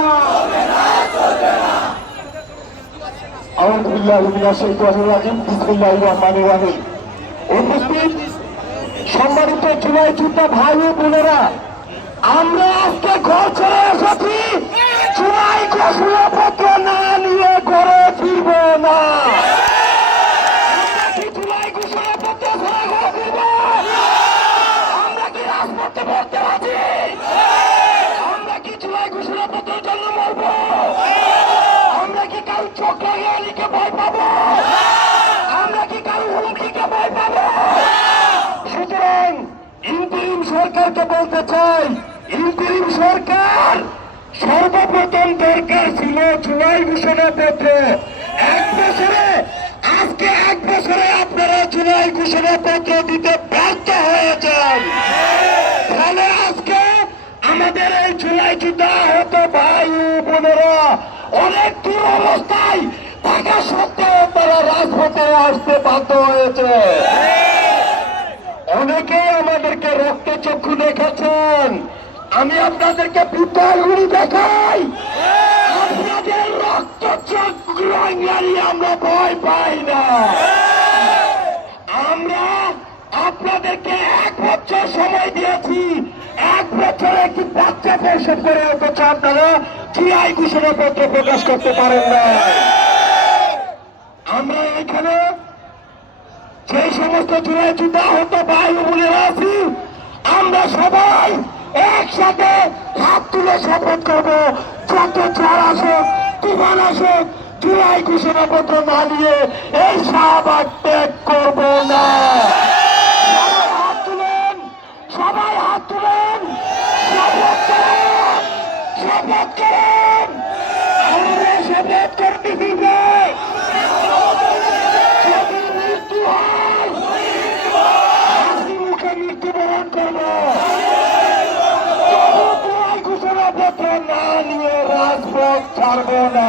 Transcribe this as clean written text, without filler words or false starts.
না। আউযু বিল্লাহি মিনাশ শাইতানির রাজিম। বিসমিল্লাহির রহমানির রহিম। উপস্থিত সম্মানিত জুলাই যোদ্ধা ভাই ও বোনেরা, আমরা আজকে ঘর ছেড়ে এসেছি জুলাই ঘোষণাপত্র না নিয়ে ঘরে ফিরব না। জুলাই ঘোষণাপত্র ছাড়া ঘরে ফিরব? আমরা কি রাজপথে পড়তে রাজি? আমরা কি জুলাই ঘোষণাপত্রের জন্য মরব? আমরা কি কারো চোখ লাগিয়ে আলীকে ভয় পাবো? আমরা কি কারো হুমকিকে ভয় পাবো? সুতরাং ইন্টারিম সরকারকে বলতে চাই, ইন্টারিম সরকার সর্বপ্রথম দরকার ছিল জুলাই ঘোষণাপত্র। আজকে এক বছরে আপনারা জুলাই ঘোষণাপত্র দিতে ব্যর্থ হয়েছেন। তাহলে আজকে আমাদের এই জুলাই যুদ্ধ আহত ভাই বোনেরা অনেক দূর অবস্থায় থাকা সত্ত্বেও তারা রাজপথে আসতে বাধ্য হয়েছে। অনেকেই আমাদেরকে রক্তচক্ষু দেখেছেন, আমি আপনাদেরকে বিদ্যালয় দেখাই। আপনাদের রক্তচক্ষু আমরা ভয় পাই না। আমরা আপনাদেরকে 1 বছর সময় দিয়েছি, 1 বছরে একটি বাচ্চা প্রসব করে অথচ আপনারা জুলাই ঘোষণাপত্র প্রকাশ করতে পারেন না। আমরা এখানে সেই সমস্ত জুলাই যুদ্ধ আহত ভাই বোনেরা আছি, আমরা সবাই একসাথে হাত তুলে শপথ করব, যত ঝড় আসুক তুফান আসুক জুলাই ঘোষণাপত্র না নিয়ে এই শাহবাগ ত্যাগ করব না। সবাই হাত তুলেন, সবাই হাত তুলেন, শপথ করেন, শপথ করেন। আমরা শপথ করতে দিব, মৃত্যু হয় হাসি মুখে মৃত্যুবরণ করবো, ঘোষণাপত্র না নিয়ে রাজপথ ছাড়বো না।